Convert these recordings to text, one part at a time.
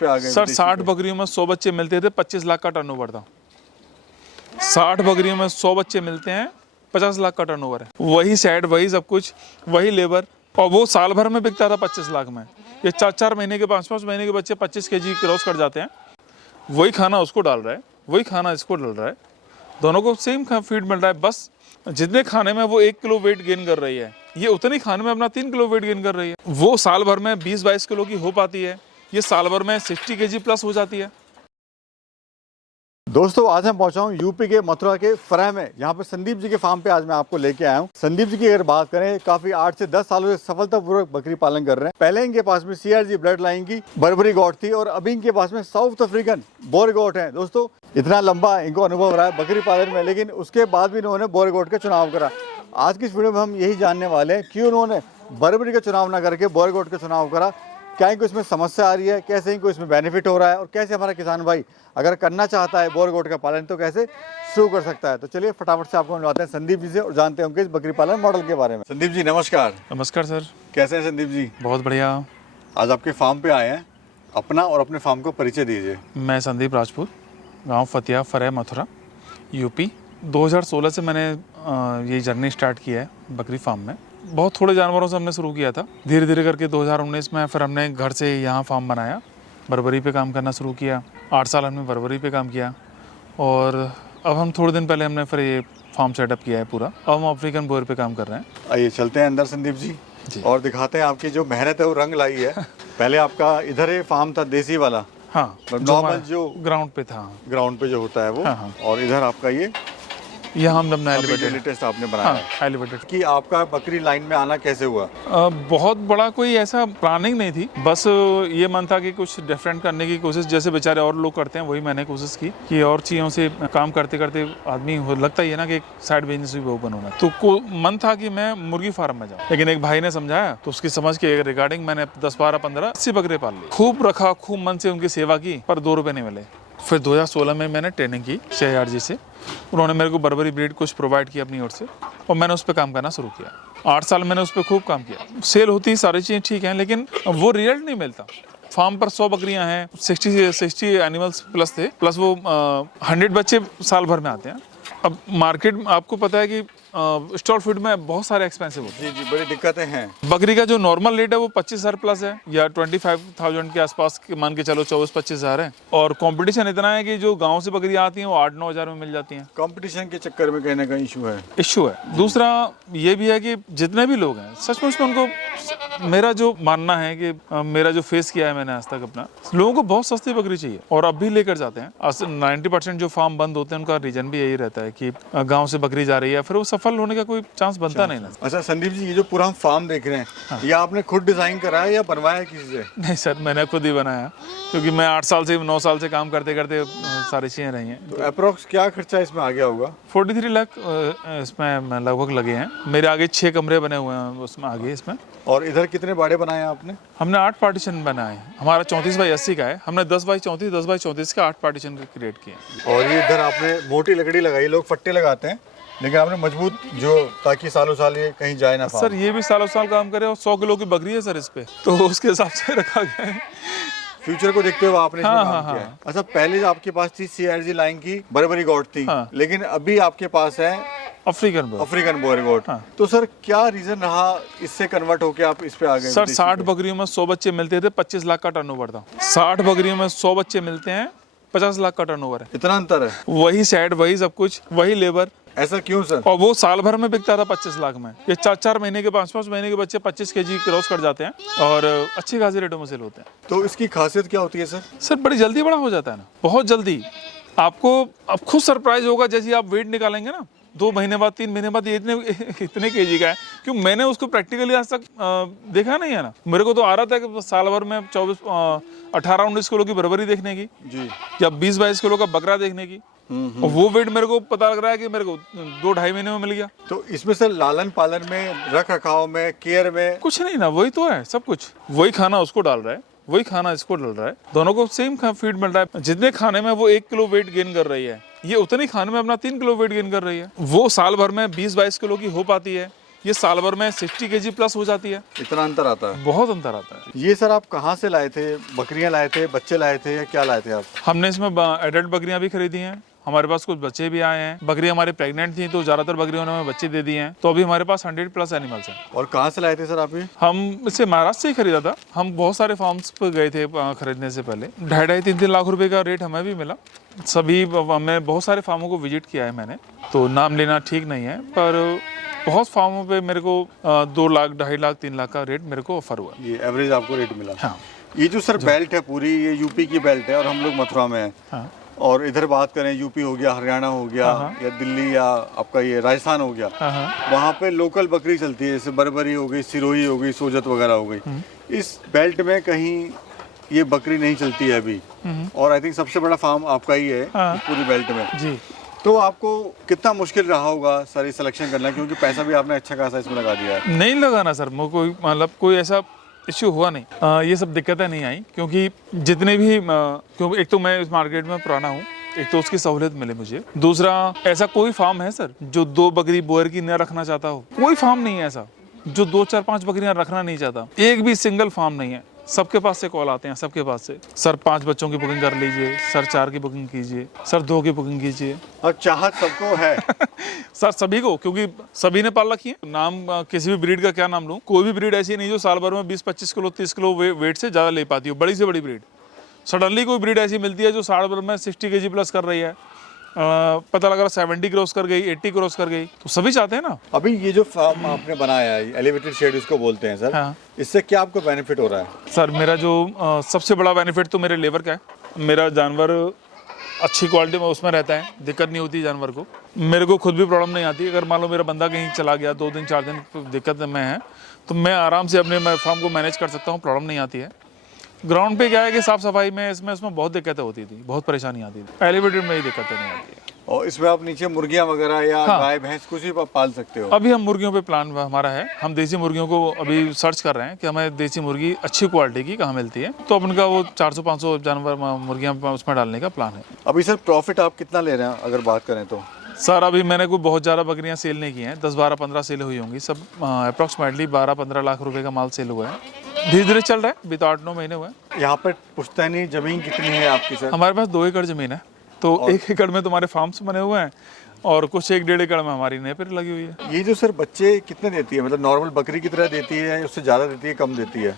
पे आ गए सर 60 बकरियों में 100 बच्चे मिलते थे, 25 लाख का टर्नओवर था। 60 बकरियों में 100 बच्चे मिलते हैं, 50 लाख का टर्नओवर है। वही सेट, वही सब कुछ, वही लेबर, और वो साल भर में बिकता था 25 लाख में। ये 4-4 महीने के 5-5 महीने के बच्चे 25 kg क्रॉस कर जाते हैं। वही खाना उसको डाल रहा है, वही खाना इसको डाल रहा है, दोनों को सेम फीड मिल रहा है। बस जितने खाने में वो 1 किलो वेट गेन कर रही है, ये उतने खाने में अपना 3 किलो वेट गेन कर रही है। वो साल भर में 20-22 किलो की हो पाती है, ये साल भर में 60 kg प्लस हो जाती है। दोस्तों आज मैं पहुंचा हूँ यूपी के मथुरा के फरह में। यहाँ पे संदीप जी के फार्म पे आज मैं आपको लेके आया हूँ। संदीप जी की अगर बात करें, काफी 8 से 10 सालों से सफलतापूर्वक बकरी पालन कर रहे हैं। पहले इनके पास में CRG ब्लड लाइन की बर्बरी गॉट थी और अभी इनके पास में साउथ अफ्रीकन बोर गॉट है। दोस्तों इतना लंबा इनको अनुभव रहा है बकरी पालन में, लेकिन उसके बाद भी इन्होंने बोर गॉट का चुनाव करा। आज की इस वीडियो में हम यही जानने वाले हैं कि उन्होंने बर्बरी का चुनाव न करके बोर गॉट का चुनाव करा। क्या इनको इसमें समस्या आ रही है, कैसे इनको इसमें बेनिफिट हो रहा है, और कैसे हमारा किसान भाई अगर करना चाहता है बोर गोट का पालन तो कैसे शुरू कर सकता है। तो चलिए फटाफट से आपको मिलवाते हैं संदीप जी से और जानते हैं उनके इस बकरी पालन मॉडल के बारे में। संदीप जी नमस्कार। नमस्कार सर। कैसे हैं संदीप जी? बहुत बढ़िया। आज आपके फार्म पे आए हैं, अपना और अपने फार्म को परिचय दीजिए। मैं संदीप राजपूत, गांव फतिया फरह मथुरा, यूपी। 2016 से मैंने ये जर्नी स्टार्ट किया है बकरी फार्म में। बहुत थोड़े जानवरों से हमने शुरू किया था, धीरे धीरे करके 2019 में फिर हमने घर से यहाँ फार्म बनाया, बर्बरी पे काम करना शुरू किया। 8 साल हमने बर्बरी पे काम किया और अब हम थोड़े दिन पहले हमने फिर ये फार्म सेटअप किया है पूरा। अब हम अफ्रीकन बोर पे काम कर रहे हैं। आइए चलते हैं अंदर संदीप जी और दिखाते हैं आपकी जो मेहनत है वो रंग लाई है। पहले आपका इधर ही फार्म था देसी वाला, हाँ, नॉर्मल जो ग्राउंड पे था, ग्राउंड पे जो होता है वो। हाँ। और इधर आपका ये यहाँ हम अपना लेटेस्ट आपने बनाया है। हाँ, एलिवेटेड। कि आपका बकरी लाइन में आना कैसे हुआ? बहुत बड़ा कोई ऐसा प्लानिंग नहीं थी, बस ये मन था कि कुछ डिफरेंट करने की कोशिश, जैसे बेचारे और लोग करते हैं वही मैंने कोशिश की कि और चीज़ों से काम करते करते आदमी लगता ही है ना कि एक साइड बिजनेस भी ओपन होना। तो मन था कि मैं मुर्गी फार्म में जाऊँ, लेकिन एक भाई ने समझाया तो उसकी समझ के रिगार्डिंग मैंने 10, 12, 15, 80 बकरे पाल लिए। खूब रखा, खूब मन से उनकी सेवा की, पर 2 रुपये नहीं मिले। फिर 2016 में मैंने ट्रेनिंग की CRG से, उन्होंने मेरे को बर्बरी ब्रीड कुछ प्रोवाइड किया अपनी ओर से और मैंने उस पर काम करना शुरू किया। 8 साल मैंने उस पर खूब काम किया। सेल होती, सारी चीज़ें ठीक हैं, लेकिन वो रिजल्ट नहीं मिलता। फार्म पर 100 बकरियां हैं, 60 एनिमल्स प्लस थे, प्लस वो 100 बच्चे साल भर में आते हैं। अब मार्केट में आपको पता है कि स्टॉल फूड में बहुत सारे एक्सपेंसिव होते हैं। जी बड़ी दिक्कतें हैं। बकरी का जो नॉर्मल रेट है वो 25,000 प्लस है, या 25,000 के आसपास मान के चलो, 24-25,000 है। और कंपटीशन इतना है कि जो गांव से बकरियां आती हैं वो 8-9 हज़ार में मिल जाती हैं। कंपटीशन के चक्कर में कहीं ना कहीं इशू है। दूसरा ये भी है कि जितने भी लोग हैं सचमुच में उनको, मेरा जो मानना है कि मेरा जो फेस किया है मैंने आज तक अपना, लोगों को बहुत सस्ती बकरी चाहिए और अब भी लेकर जाते हैं। 90% जो फार्म बंद होते हैं उनका रीजन भी यही रहता है कि गाँव से बकरी जा रही है, फिर वो सफल होने का कोई चांस बनता नहीं ना। अच्छा संदीप जी, ये जो पूरा हम फार्म देख रहे हैं, हाँ। ये आपने खुद डिजाइन करा है या बनवाया है किसी से? नहीं सर, मैंने खुद ही बनाया, क्योंकि मैं 8 साल से 9 साल से काम करते करते सारी चीज़ें रही हैं। तो अप्रोक्स क्या खर्चा इसमें आ गया होगा? 43 लाख इसमें लगभग लगे हैं। मेरे आगे 6 कमरे बने हुए हैं उसमें आगे इसमें। और इधर कितने बाड़े बनाए आपने? हमने 8 पार्टीशन बनाए। हमारा 34x80 का है, हमने 10x34, 10x34 का 8 पार्टीशन क्रिएट किए। और ये इधर आपने मोटी लकड़ी लगाई, लोग फट्टे लगाते हैं, लेकिन आपने मजबूत जो, ताकि सालों साल ये कहीं जाए ना। सर ये भी सालों साल काम करे और 100 किलो की बकरी है सर इस पे, तो उसके हिसाब से रखा गया है। फ्यूचर को देखते हुए आपने हाँ, इसमें काम किया है। अच्छा, पहले आपके पास थी CRG लाइन की बर्बरी गॉट थी, हाँ। लेकिन अभी आपके पास है अफ्रीकन बोर गॉट। हाँ। तो सर क्या रीजन रहा इससे कन्वर्ट होके आप इस पे आ गए? सर 60 बकरियों में 100 बच्चे मिलते थे, 25 लाख का टर्नओवर था। 60 बकरियों में 100 बच्चे मिलते हैं, 50 लाख का टर्नओवर है। इतना अंतर है? वही सेट, वही सब कुछ, वही लेबर। ऐसा क्यों सर? और वो साल भर में बिकता था 25 लाख में। ये 4-4 महीने के 5-5 महीने के बच्चे 25 kg क्रॉस कर जाते हैं और अच्छे खासे रेटों में सेल होते हैं। तो इसकी खासियत क्या होती है सर? सर बड़ी जल्दी बड़ा हो जाता है ना, बहुत जल्दी। आपको अब खुद सरप्राइज होगा जैसे आप वेट निकालेंगे ना, 2 महीने बाद, 3 महीने बाद ये इतने kg का है, क्यों मैंने उसको प्रैक्टिकली आज तक देखा नहीं है ना। मेरे को तो आ रहा था कि साल भर में 18-19 किलो की बर्बरी देखने की जी, या 20-22 किलो का बकरा देखने की, और वो वेट मेरे को पता लग रहा है कि मेरे को 2-2.5 महीने में मिल गया। तो इसमें सर लालन पालन में, रख रखाव में, केयर में कुछ नहीं ना, वही तो है सब कुछ। वही खाना उसको डाल रहा है, वही खाना इसको डाल रहा है, दोनों को सेम फीड मिल रहा है। जितने खाने में वो 1 किलो वेट गेन कर रही है, ये उतने खाने में अपना 3 किलो वेट गेन कर रही है। वो साल भर में 20-22 किलो की हो पाती है, ये साल भर में 60 kg प्लस हो जाती है। इतना अंतर आता है। बहुत अंतर आता है। ये सर आप कहाँ से लाए थे? बकरियां लाए थे, बच्चे लाए थे, या क्या लाए थे आप? हमने इसमें एडल्ट बकरियां भी खरीदी हैं, हमारे पास कुछ बच्चे भी आए हैं। बकरी हमारी प्रेग्नेंट थी तो ज़्यादातर बकरियों ने हमें बच्चे दे दिए हैं, तो अभी हमारे पास 100+ एनिमल्स हैं। और कहाँ से लाए थे सर आप ये? हम इसे महाराष्ट्र से ही खरीदा था। हम बहुत सारे फार्म्स पर गए थे खरीदने से पहले। 2.5-3 लाख रुपए का रेट हमें भी मिला। सभी मैं बहुत सारे फार्मों को विजिट किया है मैंने, तो नाम लेना ठीक नहीं है, पर बहुत फार्मों पे मेरे को 2 लाख, 2.5 लाख, 3 लाख का रेट मेरे को ऑफर हुआ। ये एवरेज आपको रेट मिला? हाँ। ये जो सर बेल्ट है पूरी, ये यूपी की बेल्ट है और हम लोग मथुरा में हैं। हाँ। और इधर बात करें, यूपी हो गया, हरियाणा हो गया, या दिल्ली, या आपका ये राजस्थान हो गया, वहाँ पे लोकल बकरी चलती है, जैसे बरबरी हो गई, सिरोही हो गई, सोजत वगैरह हो गई। इस बेल्ट में कहीं ये बकरी नहीं चलती है अभी, और आई थिंक सबसे बड़ा फार्म आपका ही है इस पूरी बेल्ट में जी। तो आपको कितना मुश्किल रहा होगा सर ये सिलेक्शन करना, क्योंकि पैसा भी आपने अच्छा खासा इसमें लगा दिया है? नहीं लगाना सर, कोई मतलब कोई ऐसा इश्यू हुआ नहीं। ये सब दिक्कतें नहीं आई, क्योंकि जितने भी क्योंकि एक तो मैं इस मार्केट में पुराना हूँ, एक तो उसकी सहूलियत मिले मुझे, दूसरा ऐसा कोई फार्म है सर जो 2 बकरी बोअर की न रखना चाहता हो? कोई फार्म नहीं है ऐसा जो 2, 4, 5 बकरियां रखना नहीं चाहता। एक भी सिंगल फार्म नहीं है। सबके पास से कॉल आते हैं, सबके पास से, सर 5 बच्चों की बुकिंग कर लीजिए, सर 4 की बुकिंग कीजिए, सर 2 की बुकिंग कीजिए। और चाहत सबको है सर सभी को, क्योंकि सभी ने पाल रखी है। नाम किसी भी ब्रीड का क्या नाम लूं, कोई भी ब्रीड ऐसी नहीं जो साल भर में 20-25 किलो 30 किलो वेट से ज़्यादा ले पाती हो। बड़ी से बड़ी ब्रीड सडनली कोई ब्रीड ऐसी मिलती है जो साल भर में 60 kg प्लस कर रही है, पता लगा 70 क्रॉस कर गई, 80 क्रॉस कर गई, तो सभी चाहते हैं ना। अभी ये जो फार्म आपने बनाया है, एलिवेटेड शेड इसको बोलते हैं सर, हाँ। इससे क्या आपको बेनिफिट हो रहा है? सर मेरा जो सबसे बड़ा बेनिफिट तो मेरे लेबर का है। मेरा जानवर अच्छी क्वालिटी में उसमें रहता है, दिक्कत नहीं होती जानवर को। मेरे को खुद भी प्रॉब्लम नहीं आती। अगर मान लो मेरा बंदा कहीं चला गया 2 दिन 4 दिन दिक्कत में है, तो मैं आराम से अपने फार्म को मैनेज कर सकता हूँ, प्रॉब्लम नहीं आती है। ग्राउंड पे क्या है कि साफ सफाई में इसमें बहुत दिक्कतें होती थी, बहुत परेशानी आती थी। एलिवेटेड में ही दिक्कतें नहीं आती है। और इसमें आप नीचे मुर्गियां वगैरह या गाय भैंस कुछ भी पाल सकते हो? अभी हम मुर्गियों पे प्लान हमारा है। हम देसी मुर्गियों को अभी सर्च कर रहे हैं कि हमें देसी मुर्गी अच्छी क्वालिटी की कहाँ मिलती है, तो अपन का वो 400-500 जानवर मुर्गियां उसमें डालने का प्लान है। अभी सर प्रॉफिट आप कितना ले रहे हैं अगर बात करें तो? सर अभी मैंने कोई बहुत ज़्यादा बकरियां सेल नहीं की हैं, 10, 12, 15 सेल हुई होंगी। सब अप्रॉक्सीमेटली 12-15 लाख रुपए का माल सेल हुआ है। धीरे धीरे चल रहा है, अभी तो 8-9 महीने हुए हैं। यहाँ पर पुश्तैनी जमीन कितनी है आपकी सर? हमारे पास 2 एकड़ जमीन है, तो 1 एकड़ में तुम्हारे फार्म्स बने हुए हैं और कुछ 1-1.5 एकड़ में हमारी नेपियर लगी हुई है। ये जो सर बच्चे कितने देती है, मतलब नॉर्मल बकरी की तरह देती है या उससे ज़्यादा देती है, कम देती है?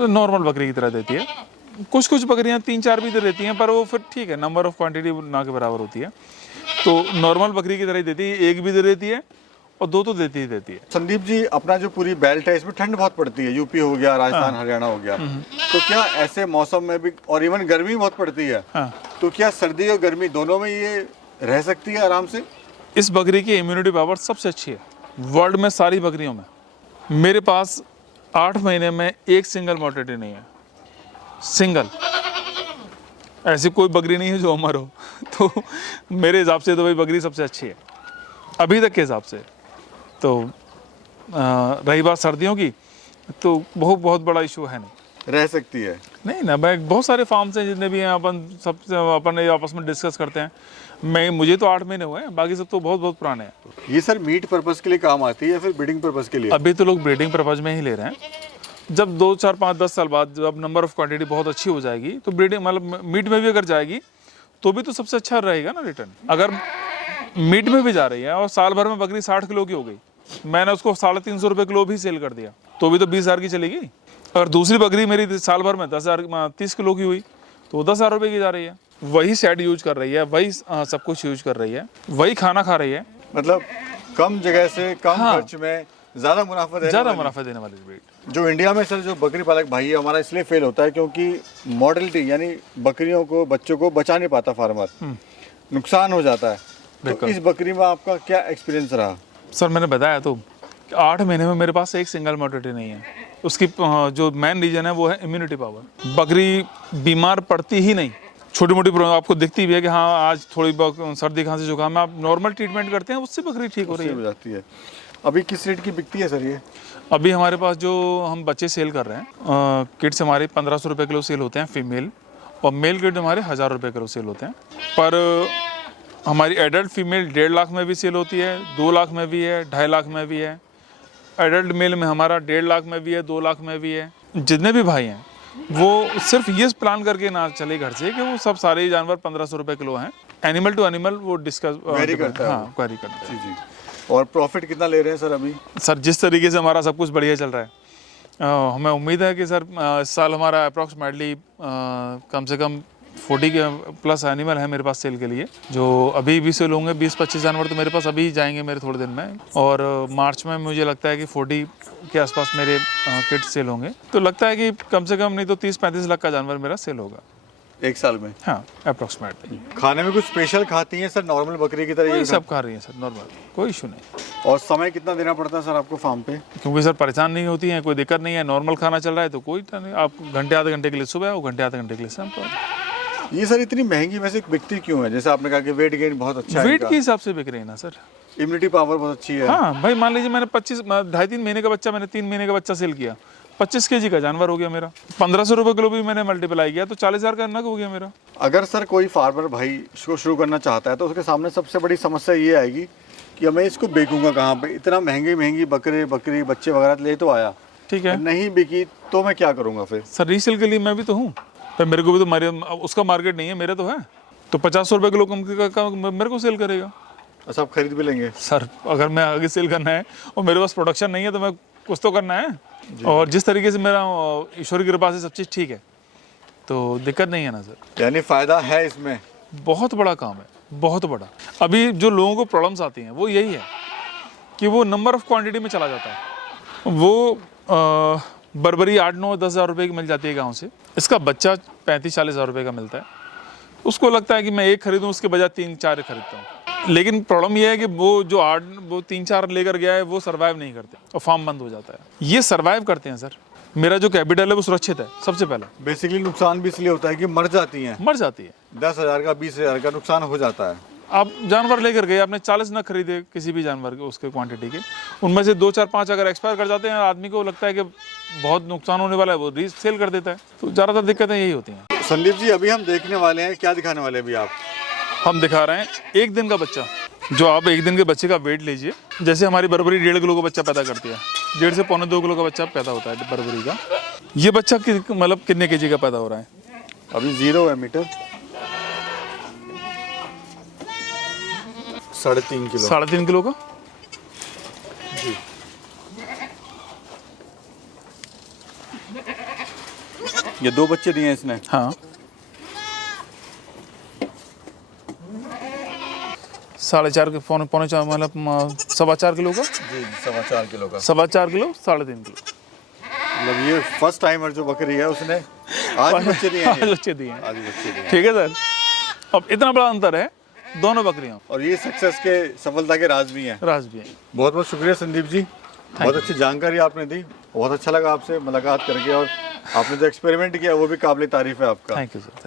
नॉर्मल बकरी की तरह देती है। कुछ बकरियां 3-4 भी दे देती हैं, पर वो फिर ठीक है, नंबर ऑफ क्वांटिटी ना के बराबर होती है, तो नॉर्मल बकरी की तरह ही देती है। 1 भी दे देती है और 2 तो देती ही देती है। संदीप जी, अपना जो पूरी बेल्ट है इसमें ठंड बहुत पड़ती है, यूपी हो गया, राजस्थान, हरियाणा हो गया, तो क्या ऐसे मौसम में भी, और इवन गर्मी बहुत पड़ती है, तो क्या सर्दी और गर्मी दोनों में ये रह सकती है आराम से? इस बकरी की इम्यूनिटी पावर सबसे अच्छी है वर्ल्ड में, सारी बकरियों में। मेरे पास 8 महीने में एक सिंगल मोर्टेलिटी नहीं है, सिंगल। ऐसी कोई बकरी नहीं है जो अमर हो। तो मेरे हिसाब से तो भाई बकरी सबसे अच्छी है अभी तक के हिसाब से। तो रही बात सर्दियों की, तो बहुत बड़ा इशू है नहीं, रह सकती है। नहीं ना, मैं बहुत सारे फार्म्स हैं जितने भी हैं, अपन आपस में डिस्कस करते हैं। मुझे तो 8 महीने हुए हैं, बाकी सब तो बहुत पुराने हैं। ये सर मीट पर्पस के लिए काम आती है या फिर ब्रीडिंग पर्पस के लिए? अभी तो लोग ब्रीडिंग पर्पज में ही ले रहे हैं। जब 2, 4, 5, 10 साल बाद जब नंबर ऑफ क्वांटिटी बहुत अच्छी हो जाएगी, तो ब्रीडिंग मतलब मीट में भी अगर जाएगी तो भी तो सबसे अच्छा रहेगा ना रिटर्न। अगर मीट में भी जा रही है और साल भर में बकरी 60 किलो की हो गई, मैंने उसको 350 रुपये किलो भी सेल कर दिया, तो भी तो 20,000 की चलेगी। और दूसरी बकरी मेरी साल भर में 30 किलो की हुई, तो 10,000 रुपये की जा रही है। वही शेड यूज कर रही है, वही सब कुछ यूज कर रही है, वही खाना खा रही है। मतलब कम जगह से कम खर्च में ज़्यादा मुनाफा देने वाली ब्रीड। जो इंडिया में सर जो बकरी पालक भाई है हमारा इसलिए फेल होता है क्योंकि मॉडलिटी यानी बकरियों को, बच्चों को बचा नहीं पाता फार्मर, नुकसान हो जाता है। तो इस बकरी में आपका क्या एक्सपीरियंस रहा? सर मैंने बताया तो 8 महीने में मेरे पास एक सिंगल मोर्टेलिटी नहीं है। उसकी जो मेन रीजन है वो है इम्यूनिटी पावर। बकरी बीमार पड़ती ही नहीं। छोटी मोटी आपको दिखती भी है कि हाँ आज थोड़ी सर्दी खांसी जुकाम में आप नॉर्मल ट्रीटमेंट करते हैं, उससे बकरी ठीक हो रही है। अभी किस रेट की बिकती है सर ये? अभी हमारे पास जो हम बच्चे सेल कर रहे हैं, किट्स हमारे 1500 रुपये किलो सेल होते हैं फीमेल, और मेल किट हमारे 1000 रुपये किलो सेल होते हैं। पर हमारी एडल्ट फीमेल 1.5 लाख में भी सेल होती है, 2 लाख में भी है, 2.5 लाख में भी है, एडल्ट मेल में हमारा 1.5 लाख में भी है, 2 लाख में भी है। जितने भी भाई हैं वो सिर्फ ये प्लान करके ना चले घर से कि वो सब सारे जानवर 1500 रुपए किलो हैं। एनिमल टू एनिमल वो डिस्कस Vary करता है हाँ वो। क्वेरी करता है। जी जी। और प्रॉफिट कितना ले रहे हैं सर अभी? सर जिस तरीके से हमारा सब कुछ बढ़िया चल रहा है, हमें उम्मीद है कि सर इस साल हमारा अप्रॉक्सीमेटली कम से कम 40 के प्लस एनिमल है मेरे पास सेल के लिए, जो अभी भी सेल होंगे। 20-25 जानवर तो मेरे पास अभी जाएंगे मेरे थोड़े दिन में, और मार्च में मुझे लगता है कि 40 के आसपास मेरे किट्स सेल होंगे। तो लगता है कि कम से कम नहीं तो 30-35 लाख का जानवर मेरा सेल होगा एक साल में? हाँ अप्रॉक्सीमेटली। खाने में कुछ स्पेशल खाती हैं सर नॉर्मल बकरी की तरह? वही ये सब खा रही है सर, नॉर्मल, कोई इशू नहीं। और समय कितना देना पड़ता है सर आपको फार्म पे? क्योंकि सर परेशान नहीं होती है, कोई दिक्कत नहीं है, नॉर्मल खाना चल रहा है तो कोई नहीं। आप घंटे आधे घंटे के लिए सुबह आओ, घंटे आधे घंटे के लिए शाम को आओ। ये सर इतनी महंगी वैसे बिकती क्यों है? जैसे आपने कहा कि वेट गेन बहुत अच्छा है वेट के हिसाब से बिक रही है ना सर। इम्यूनिटी पावर बहुत अच्छी है। हाँ भाई, मान लीजिए मैंने 2.5-3 महीने का बच्चा, मैंने 3 महीने का बच्चा सेल किया, 25 kg का जानवर हो गया मेरा। 1500 रुपये किलो भी मैंने मल्टीप्लाई किया तो 40,000 का नग हो गया मेरा। अगर सर कोई फार्मर भाई इसको शुरू करना चाहता है तो उसके सामने सबसे बड़ी समस्या ये आएगी कि मैं इसको बेचूंगा कहाँ पे? इतना महंगी बकरी बच्चे वगैरह ले तो आया, ठीक है, नहीं बिकी तो मैं क्या करूँगा फिर? सर रीसेल के लिए मैं भी तो हूँ, पर मेरे को भी तो उसका मार्केट नहीं है, मेरे तो है। तो 50 रुपये किलो का मेरे को सेल करेगा। अच्छा, आप खरीद भी लेंगे? सर अगर मैं आगे सेल करना है और मेरे पास प्रोडक्शन नहीं है तो मैं कुछ तो करना है। और जिस तरीके से मेरा ईश्वर की कृपा से सब चीज़ ठीक है तो दिक्कत नहीं है ना सर। यानी फायदा है इसमें? बहुत बड़ा काम है, बहुत बड़ा। अभी जो लोगों को प्रॉब्लम्स आती हैं वो यही है कि वो नंबर ऑफ क्वांटिटी में चला जाता है। वो बर्बरी 8-9-10 हज़ार रुपये की मिल जाती है गाँव से, इसका बच्चा 35-40 हज़ार रुपये का मिलता है। उसको लगता है कि मैं एक खरीदूँ उसके बजाय 3-4 खरीदता हूँ। लेकिन प्रॉब्लम यह है कि वो 3-4 लेकर गया है वो सर्वाइव नहीं करते और फार्म बंद हो जाता है। ये सर्वाइव करते हैं सर। मेरा जो कैपिटल है वो सुरक्षित है सबसे पहला। बेसिकली नुकसान भी इसलिए होता है कि मर जाती हैं। मर जाती है, 10,000 का 20,000 का नुकसान हो जाता है। आप जानवर लेकर गए, आपने 40 न खरीदे किसी भी जानवर के उसके क्वांटिटी के, उनमें से 2-4-5 अगर एक्सपायर कर जाते हैं, आदमी को लगता है कि बहुत नुकसान होने वाला है, वो रीसेल कर देता है। तो ज़्यादातर दिक्कतें यही होती हैं। संदीप जी, अभी हम देखने वाले हैं, क्या दिखाने वाले हैं अभी आप? हम दिखा रहे हैं 1 दिन का बच्चा। जो आप 1 दिन के बच्चे का वेट लीजिए, जैसे हमारी बर्बरी 1.5 किलो का बच्चा पैदा करती है, 1.5 से 1.25-2 किलो का बच्चा पैदा होता है बर्बरी का। ये बच्चा मतलब कितने केजी का पैदा हो रहा है? अभी 0 है मीटर, 3.5 किलो। 3.5 किलो का जी। ये 2 बच्चे दिए हैं इसने? हाँ, 4.5 के पौने 4 मतलब 4.25 किलो का। जी, 4.25 किलो का। 4.25 किलो, 3.5 किलो। मतलब ये फर्स्ट टाइमर जो बकरी है उसने आज बच्चे दिए हैं। आज बच्चे दिए हैं, आज बच्चे दिए हैं। ठीक है सर। अब इतना बड़ा अंतर है दोनों बकरियों, और ये सक्सेस के, सफलता के राज भी हैं। राज भी है। बहुत बहुत शुक्रिया संदीप जी, बहुत अच्छी जानकारी आपने दी। बहुत अच्छा लगा आपसे मुलाकात करके, और आपने जो एक्सपेरिमेंट किया वो भी काबिल तारीफ है आपका। Thank you sir.